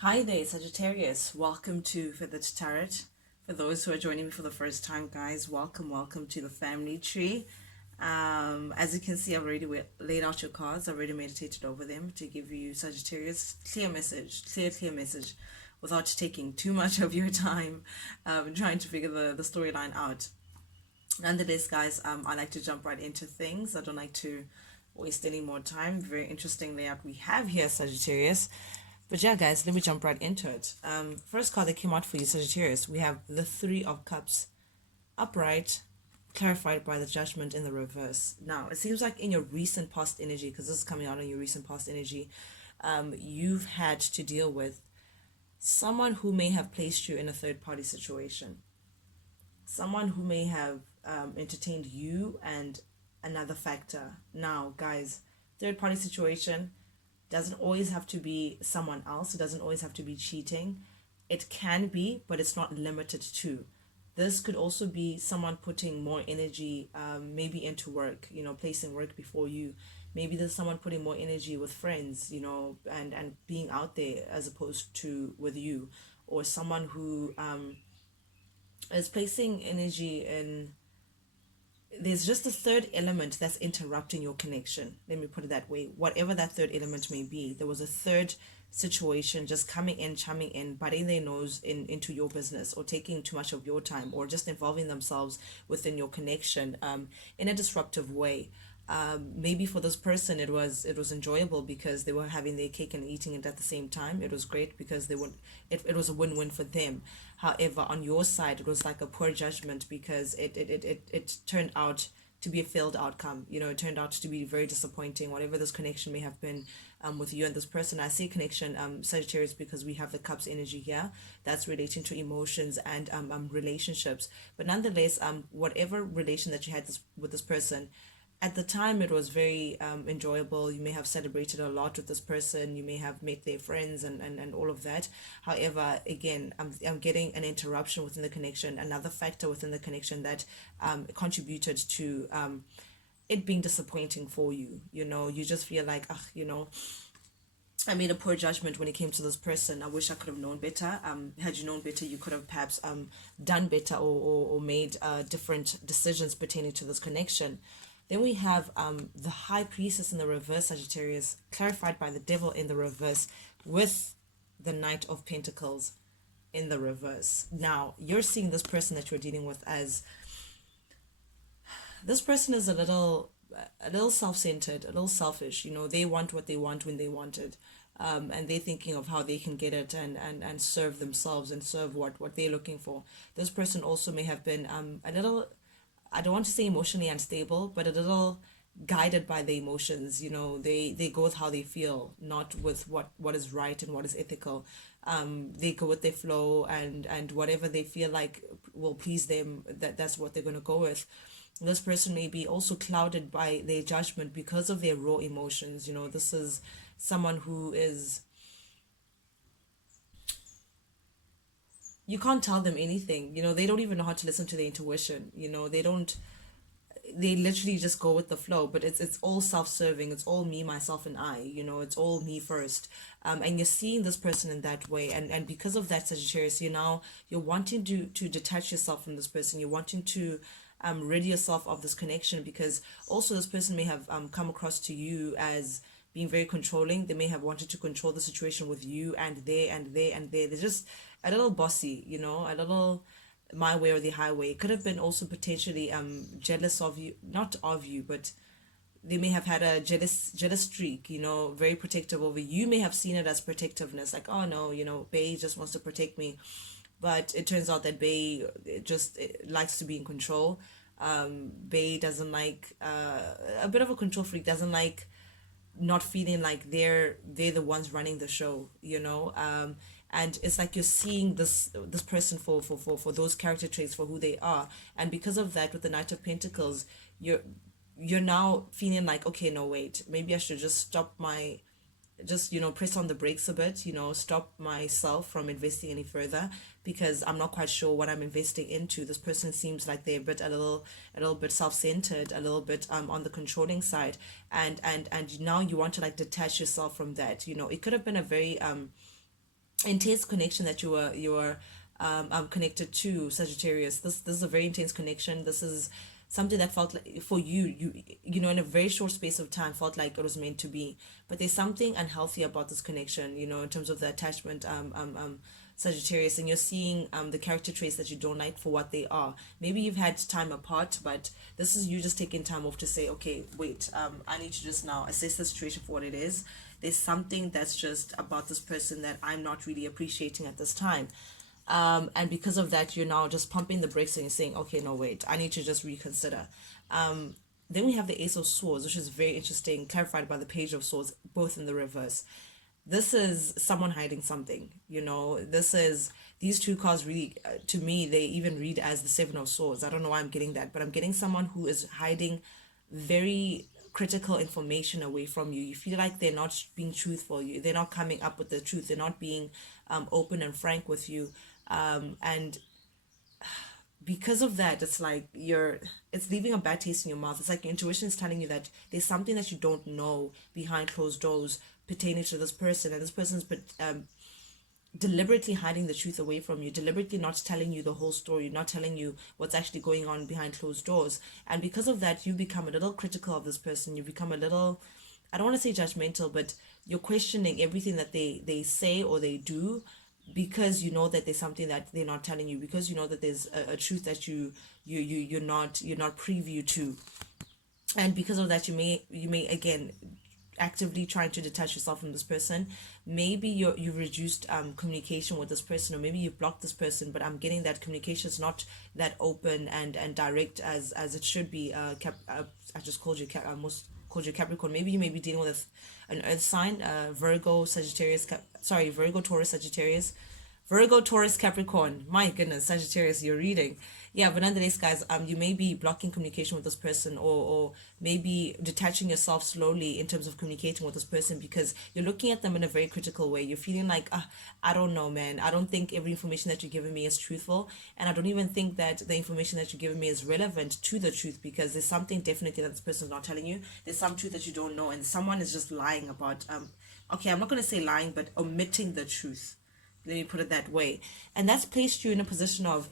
Hi there, Sagittarius. Welcome to Feathered Tarot. For those who are joining me for the first time, guys, welcome to the family tree. As you can see, I've already laid out your cards. I've already meditated over them to give you, Sagittarius, clear message, without taking too much of your time trying to figure the storyline out. Nonetheless, guys, I like to jump right into things. I don't like to waste any more time. Very interesting layout we have here, Sagittarius. But yeah, guys, let me jump right into it. First card that came out for you, Sagittarius, we have the Three of Cups, upright, clarified by the Judgment in the reverse. Now, it seems like in your recent past energy, because this is coming out in your recent past energy, you've had to deal with someone who may have placed you in a third party situation, someone who may have entertained you and another factor. Now, guys, third party situation doesn't always have to be someone else. It doesn't always have to be cheating. It can be, but it's not limited to. This could also be someone putting more energy, maybe into work, placing work before you. Maybe there's someone putting more energy with friends, and being out there as opposed to with you. Or someone who is placing energy in, there's just a third element that's interrupting your connection. Let me put it that way. Whatever that third element may be, there was a third situation just coming in, chiming in, biting their nose into your business, or taking too much of your time, or just involving themselves within your connection in a disruptive way. Maybe for this person it was enjoyable because they were having their cake and eating it at the same time. It was great because it was a win-win for them. However, on your side, it was like a poor judgment because it turned out to be a failed outcome. It turned out to be very disappointing, whatever this connection may have been with you and this person. I say connection, Sagittarius, because we have the cups energy here that's relating to emotions and relationships. But nonetheless, whatever relation that you had with this person, at the time it was very enjoyable. You may have celebrated a lot with this person, you may have met their friends and all of that. However, again, I'm getting an interruption within the connection, another factor within the connection that contributed to it being disappointing for you. You just feel like, I made a poor judgment when it came to this person. I wish I could have known better. Had you known better, you could have perhaps done better, or made different decisions pertaining to this connection. Then we have the High Priestess in the reverse, Sagittarius, clarified by the Devil in the reverse, with the Knight of Pentacles in the reverse. Now, you're seeing this person that you're dealing with as, this person is a little self-centered, a little selfish. They want what they want when they want it. And they're thinking of how they can get it and serve themselves and serve what they're looking for. This person also may have been a little, I don't want to say emotionally unstable, but a little guided by the emotions. They go with how they feel, not with what is right and what is ethical. They go with their flow, and whatever they feel like will please them, that's what they're going to go with. This person may be also clouded by their judgment because of their raw emotions. This is someone who is, you can't tell them anything. They don't even know how to listen to their intuition. They literally just go with the flow, but it's all self-serving. It's all me, myself, and I. It's all me first. And you're seeing this person in that way, and because of that, Sagittarius, you're wanting to detach yourself from this person. You're wanting to rid yourself of this connection, because also this person may have come across to you as being very controlling. They may have wanted to control the situation with you, and there and there and there. They're just a little bossy, a little my way or the highway. It could have been also potentially jealous of you, not of you, but they may have had a jealous streak, very protective over you. You may have seen it as protectiveness, like, oh no, Bay just wants to protect me. But it turns out that Bay just likes to be in control. Bay doesn't like, a bit of a control freak, doesn't like not feeling like they're the ones running the show. And it's like you're seeing this person for those character traits, for who they are. And because of that, with the Knight of Pentacles, you're now feeling like, okay, no, wait, maybe I should just stop my, just press on the brakes a bit, stop myself from investing any further, because I'm not quite sure what I'm investing into. This person seems like they're a little bit self-centered, a little bit on the controlling side, and now you want to like detach yourself from that. It could have been a very intense connection that you were connected to, Sagittarius. This is a very intense connection. This is something that felt like for you in a very short space of time felt like it was meant to be. But there's something unhealthy about this connection, in terms of the attachment, Sagittarius, and you're seeing the character traits that you don't like for what they are. Maybe you've had time apart, but this is you just taking time off to say, okay, wait, I need to just now assess the situation for what it is. There's something that's just about this person that I'm not really appreciating at this time. And because of that, you're now just pumping the brakes and you're saying, okay, no, wait, I need to just reconsider. Then we have the Ace of Swords, which is very interesting, clarified by the Page of Swords, both in the reverse. This is someone hiding something, this is, these two cards really, to me, they even read as the Seven of Swords. I don't know why I'm getting that, but I'm getting someone who is hiding very critical information away from you. You feel like they're not being truthful. They're not coming up with the truth. They're not being open and frank with you. And because of that, it's like it's leaving a bad taste in your mouth. It's like your intuition is telling you that there's something that you don't know behind closed doors pertaining to this person, and this person's deliberately hiding the truth away from you, deliberately not telling you the whole story, not telling you what's actually going on behind closed doors. And because of that, you become a little critical of this person. You become a little, I don't want to say judgmental, but you're questioning everything that they say or they do, because you know that there's something that they're not telling you, because you know that there's a truth that you're not privy to. And because of that, you may again actively trying to detach yourself from this person. Maybe you've reduced communication with this person, or maybe you've blocked this person, but I'm getting that communication is not that open and direct as it should be. I just called you I almost called you Capricorn. Maybe you may be dealing with an earth sign, Virgo, Sagittarius, Virgo, Taurus, Sagittarius, Virgo, Taurus, Capricorn. My goodness, Sagittarius, you're reading. Yeah, but nonetheless, guys, you may be blocking communication with this person, or maybe detaching yourself slowly in terms of communicating with this person, because you're looking at them in a very critical way. You're feeling like, I don't know, man. I don't think every information that you're giving me is truthful, and I don't even think that the information that you're giving me is relevant to the truth, because there's something definitely that this person's not telling you. There's some truth that you don't know, and someone is just lying about, okay, I'm not going to say lying, but omitting the truth. Let me put it that way. And that's placed you in a position of,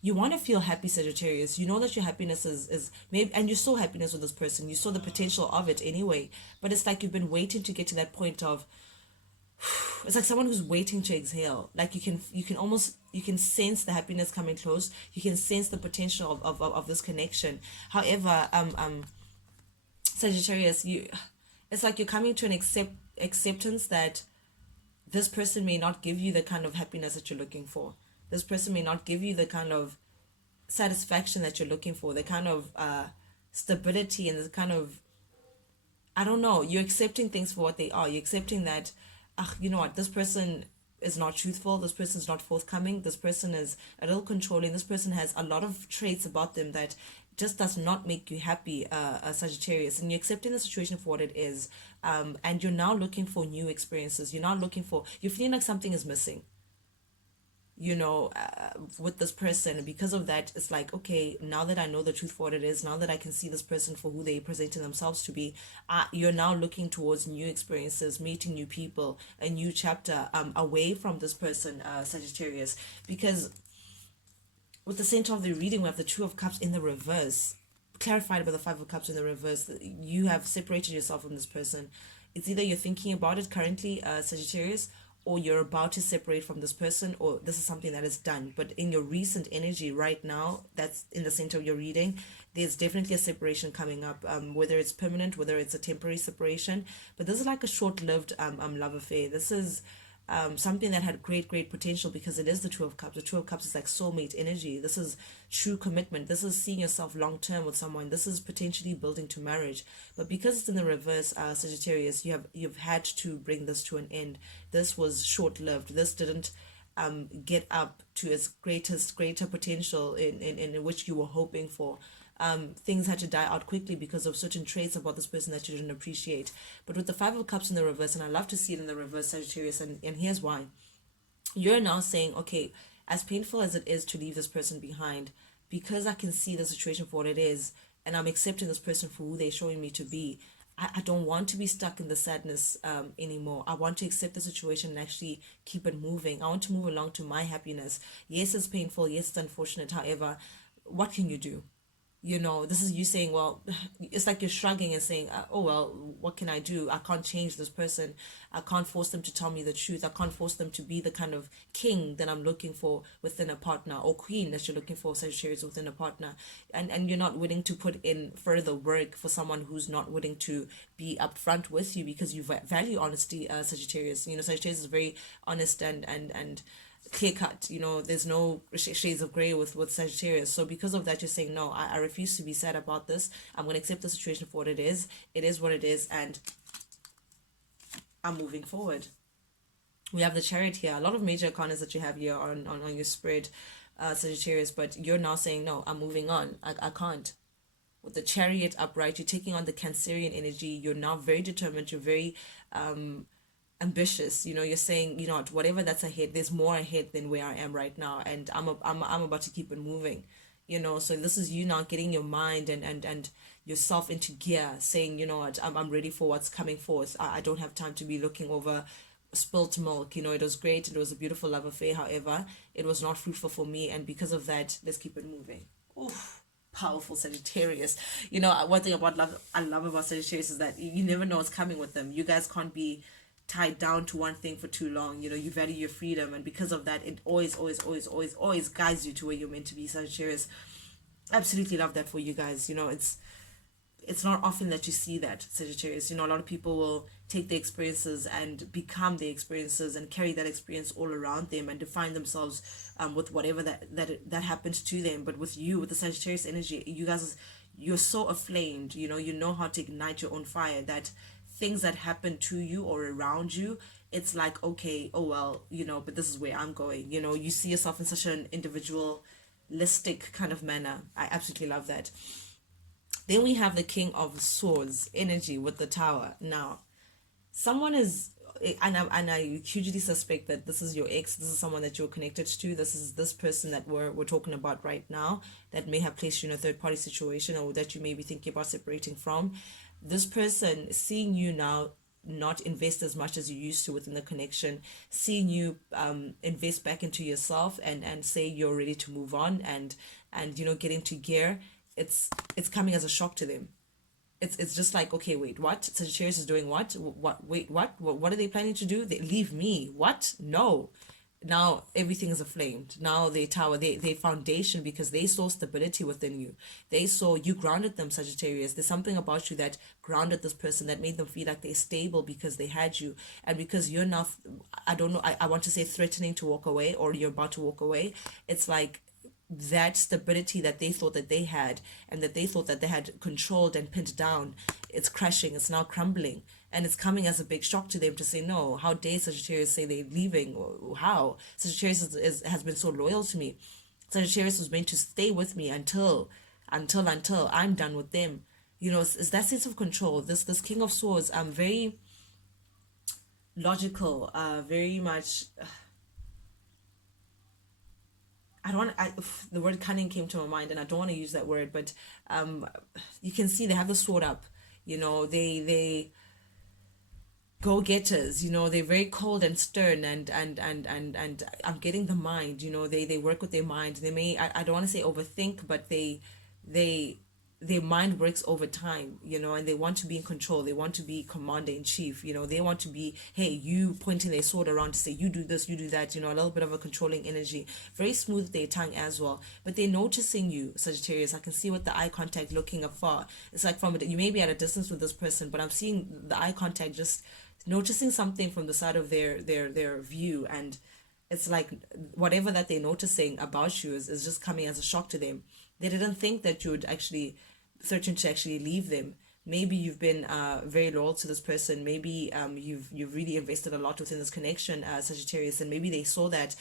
you want to feel happy, Sagittarius. You know that your happiness is maybe, and you saw happiness with this person. You saw the potential of it anyway. But it's like you've been waiting to get to that point of, it's like someone who's waiting to exhale. Like you can sense the happiness coming close. You can sense the potential of this connection. However, Sagittarius, it's like you're coming to an acceptance that this person may not give you the kind of happiness that you're looking for. This person may not give you the kind of satisfaction that you're looking for, the kind of stability and the kind of, I don't know, you're accepting things for what they are. You're accepting that, you know what, this person is not truthful, this person is not forthcoming, this person is a little controlling, this person has a lot of traits about them that just does not make you happy, Sagittarius. And you're accepting the situation for what it is, and you're now looking for new experiences. You're feeling like something is missing, with this person. And because of that, it's like, okay, now that I know the truth for what it is, now that I can see this person for who they presenting themselves to be, you're now looking towards new experiences, meeting new people, a new chapter, away from this person, Sagittarius. Because with the center of the reading, we have the Two of Cups in the reverse, clarified by the Five of Cups in the reverse. You have separated yourself from this person. It's either you're thinking about it currently, Sagittarius, or you're about to separate from this person, or this is something that is done. But in your recent energy right now, that's in the center of your reading, there's definitely a separation coming up, whether it's permanent, whether it's a temporary separation. But this is like a short-lived love affair. This is something that had great potential, because it is the Two of Cups. The Two of Cups is like soulmate energy. This is true commitment. This is seeing yourself long term with someone. This is potentially building to marriage. But because it's in the reverse, Sagittarius, you've had to bring this to an end. This was short lived. This didn't get up to its greater potential in which you were hoping for. Things had to die out quickly because of certain traits about this person that you didn't appreciate. But with the Five of Cups in the reverse, and I love to see it in the reverse, Sagittarius, and here's why. You're now saying, okay, as painful as it is to leave this person behind, because I can see the situation for what it is, and I'm accepting this person for who they're showing me to be, I don't want to be stuck in the sadness anymore. I want to accept the situation and actually keep it moving. I want to move along to my happiness. Yes, it's painful. Yes, it's unfortunate. However, what can you do? This is you saying, well, it's like you're shrugging and saying, oh, well, what can I do? I can't change this person. I can't force them to tell me the truth. I can't force them to be the kind of king that I'm looking for within a partner, or queen that you're looking for, Sagittarius, within a partner. And you're not willing to put in further work for someone who's not willing to be upfront with you, because you value honesty, Sagittarius. Sagittarius is very honest and clear cut. There's no shades of gray with Sagittarius. So because of that, you're saying, no, I refuse to be sad about this. I'm going to accept the situation for what it is. It is what it is, and I'm moving forward. We have the Chariot here. A lot of major arcanas that you have here on your spread, Sagittarius, but you're now saying, no, I'm moving on. I can't. With the Chariot upright, you're taking on the Cancerian energy. You're now very determined. You're very ambitious. You're saying, whatever that's ahead, there's more ahead than where I am right now, and I'm about to keep it moving. So this is you now getting your mind and yourself into gear, saying, what, I'm ready for what's coming forth. I don't have time to be looking over spilt milk. It was great, it was a beautiful love affair, however it was not fruitful for me, and because of that, let's keep it moving. Oof. Powerful Sagittarius. One thing about I love about Sagittarius is that you never know what's coming with them. You guys can't be tied down to one thing for too long. You value your freedom, and because of that, it always guides you to where you're meant to be, Sagittarius. Absolutely love that for you guys. It's not often that you see that, Sagittarius. A lot of people will take the experiences and become the experiences and carry that experience all around them and define themselves with whatever that happens to them. But with you, with the Sagittarius energy, you guys, you're so aflamed. You know how to ignite your own fire, that things that happen to you or around you, it's like, okay, oh well, but this is where I'm going. You see yourself in such an individualistic kind of manner. I absolutely love that. Then we have the King of Swords energy with the Tower. Now, someone is, and I hugely suspect that this is your ex. This is someone that you're connected to. This is this person that we're talking about right now, that may have placed you in a third party situation, or that you may be thinking about separating from. This person seeing you now not invest as much as you used to within the connection, seeing you invest back into yourself and say you're ready to move on and get into gear. It's coming as a shock to them. It's just like, okay, wait, what? Sagittarius is doing what? Wait, what are they planning to do? They leave me? What? No. Now everything is aflamed. Now they tower, they foundation, because they saw stability within you. They saw you grounded them, Sagittarius. There's something about you that grounded this person, that made them feel like they're stable because they had you. And because you're now, I don't know, I want to say threatening to walk away, or you're about to walk away. It's like that stability that they thought that they had, and that they thought that they had controlled and pinned down, it's crashing, it's now crumbling, and it's coming as a big shock to them to say, no, how dare Sagittarius say they're leaving? How? Sagittarius has been so loyal to me. Sagittarius was meant to stay with me until I'm done with them. It's that sense of control. This King of Swords, very logical, very much. The word cunning came to my mind, and I don't want to use that word, but you can see they have the sword up. They go-getters. They're very cold and stern, and I'm getting the mind. They work with their mind. They may, I don't want to say overthink, but their mind works over time, and they want to be in control. They want to be commander in chief. They want to be, hey, you pointing their sword around to say, you do this, you do that, a little bit of a controlling energy. Very smooth their tongue as well. But they're noticing you, Sagittarius. I can see with the eye contact looking afar. It's like you may be at a distance with this person, but I'm seeing the eye contact, just noticing something from the side of their view. And it's like whatever that they're noticing about you is just coming as a shock to them. They didn't think that you would actually threaten to actually leave them. Maybe you've been very loyal to this person. Maybe you've really invested a lot within this connection, Sagittarius, and maybe they saw that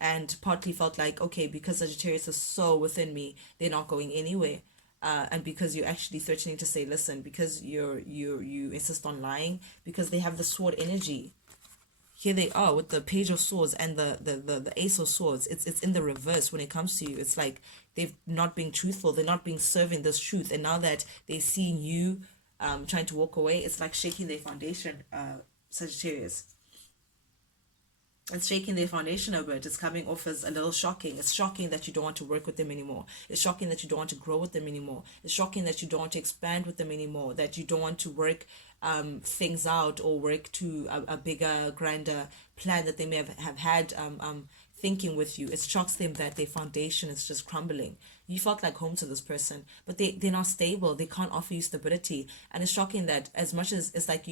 and partly felt like, okay, because Sagittarius is so within me, they're not going anywhere. And because you're actually threatening to say, listen, because you insist on lying, because they have the sword energy. Here they are with the Page of Swords and the Ace of Swords. It's in the reverse when it comes to you. It's like they've not been truthful. They're not being serving this truth. And now that they're seeing you trying to walk away. It's like shaking their foundation, Sagittarius. It's shaking their foundation a bit. It's coming off as a little shocking. It's shocking that you don't want to work with them anymore. It's shocking that you don't want to grow with them anymore. It's shocking that you don't want to expand with them anymore, that you don't want to work things out or work to a bigger, grander plan that they may have had thinking with you. It shocks them that their foundation is just crumbling. You felt like home to this person, but they're not stable. They can't offer you stability. And it's shocking that as much as it's like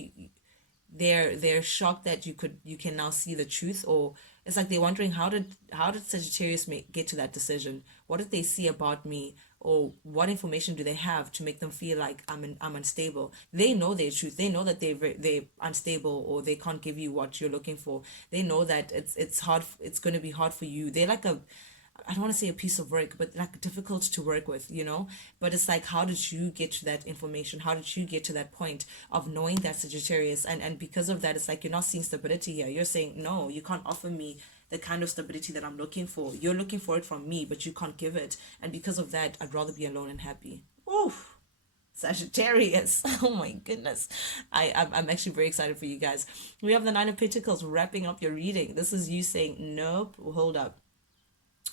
they're shocked that you can now see the truth, or it's like they're wondering how did Sagittarius get to that decision. What did they see about me, or what information do they have to make them feel like I'm unstable? They know their truth. They know that they're unstable, or they can't give you what you're looking for. They know that it's hard. It's going to be hard for you. They're like I don't want to say a piece of work, but like difficult to work with, But it's like, how did you get to that information? How did you get to that point of knowing that, Sagittarius? And because of that, it's like you're not seeing stability here. You're saying, no, you can't offer me the kind of stability that I'm looking for. You're looking for it from me, but you can't give it. And because of that, I'd rather be alone and happy. Oof. Sagittarius. Oh my goodness. I'm actually very excited for you guys. We have the Nine of Pentacles wrapping up your reading. This is you saying, nope, hold up.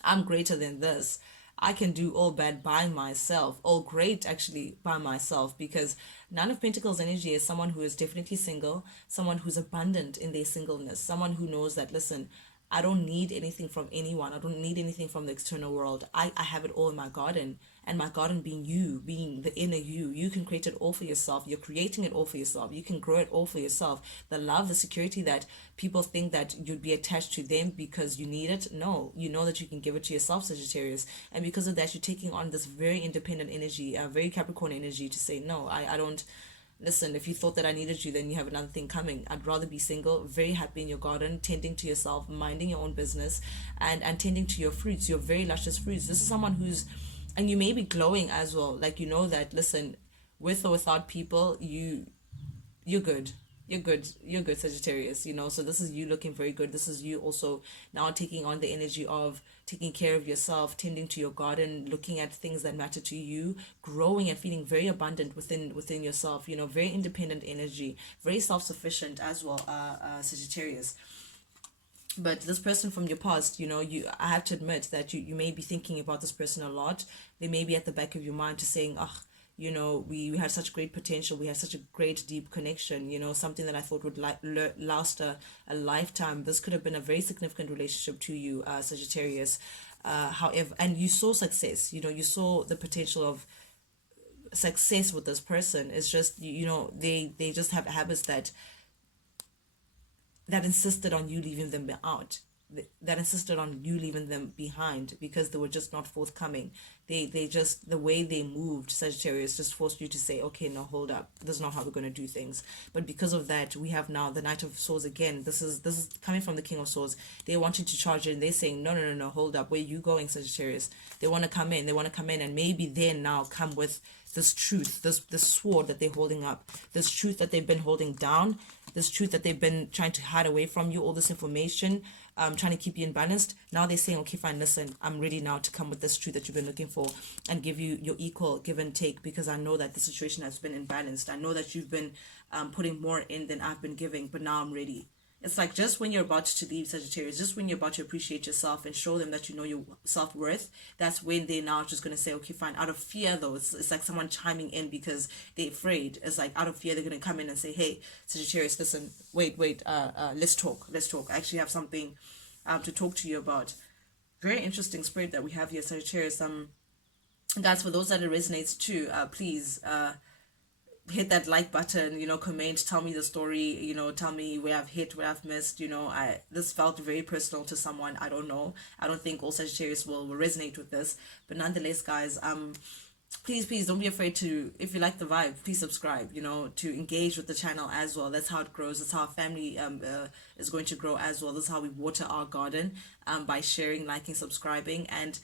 I'm greater than this. I can do all bad by myself, all great actually by myself, because Nine of Pentacles energy is someone who is definitely single, someone who's abundant in their singleness, someone who knows that, listen, I don't need anything from anyone. I don't need anything from the external world. I have it all in my garden. And my garden being you, being the inner you. You can create it all for yourself. You're creating it all for yourself. You can grow it all for yourself. The love, the security that people think that you'd be attached to them because you need it. No, you know that you can give it to yourself, Sagittarius. And because of that, you're taking on this very independent energy, a very Capricorn energy to say, no, I don't. Listen, if you thought that I needed you, then you have another thing coming. I'd rather be single, very happy in your garden, tending to yourself, minding your own business, and tending to your fruits, your very luscious fruits. This is someone who's, and you may be glowing as well. Like, that, listen, with or without people, you're good. You're good, Sagittarius, So this is you looking very good. This is you also now taking on the energy of taking care of yourself, tending to your garden, looking at things that matter to you, growing and feeling very abundant within yourself, very independent energy, very self-sufficient as well, Sagittarius. But this person from your past, I have to admit that you may be thinking about this person a lot. They may be at the back of your mind just saying, we had such great potential. We had such a great deep connection, something that I thought would last a lifetime. This could have been a very significant relationship to you, Sagittarius. However, and you saw success, you saw the potential of success with this person. It's just, they just have habits that insisted on you leaving them out, that insisted on you leaving them behind because they were just not forthcoming. They just, the way they moved, Sagittarius, just forced you to say, okay, no, hold up, this is not how we're going to do things. But because of that, we have now the Knight of Swords again. This is coming from the King of Swords. They want you to charge in. They're saying, no, hold up, where are you going, Sagittarius? They want to come in, and maybe then now come with this truth, this sword that they're holding up, this truth that they've been holding down, this truth that they've been trying to hide away from you, all this information, trying to keep you imbalanced. Now they're saying, okay, fine, listen, I'm ready now to come with this truth that you've been looking for and give you your equal give and take, because I know that the situation has been imbalanced. I know that you've been putting more in than I've been giving, but now I'm ready. It's like just when you're about to leave, Sagittarius, just when you're about to appreciate yourself and show them that you know your self-worth, that's when they're now just going to say, okay, fine. Out of fear, though, it's like someone chiming in because they're afraid. It's like out of fear, they're going to come in and say, hey, Sagittarius, listen, wait, let's talk. I actually have something to talk to you about. Very interesting spirit that we have here, Sagittarius. Guys, for those that it resonates too, please hit that like button, comment, tell me the story, tell me where I've hit, where I've missed. This felt very personal to someone. I don't know, I don't think all Sagittarius will resonate with this, but nonetheless, guys, please don't be afraid to, if you like the vibe, please subscribe, to engage with the channel as well. That's how it grows. That's how our family is going to grow as well. This is how we water our garden, by sharing, liking, subscribing. And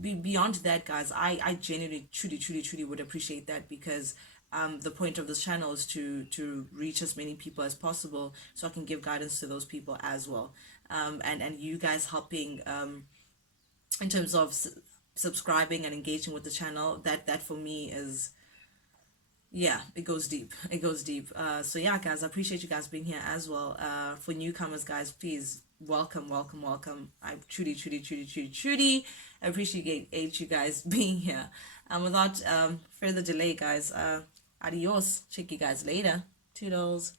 beyond that, guys, I genuinely truly would appreciate that, because the point of this channel is to reach as many people as possible, so I can give guidance to those people as well. And you guys helping in terms of subscribing and engaging with the channel, that for me is, Yeah, it goes deep. It goes deep. So yeah, guys, I appreciate you guys being here as well. For newcomers, guys, please welcome, welcome, welcome. I truly appreciate you guys being here. And without further delay, guys, adios. Check you guys later. Toodles.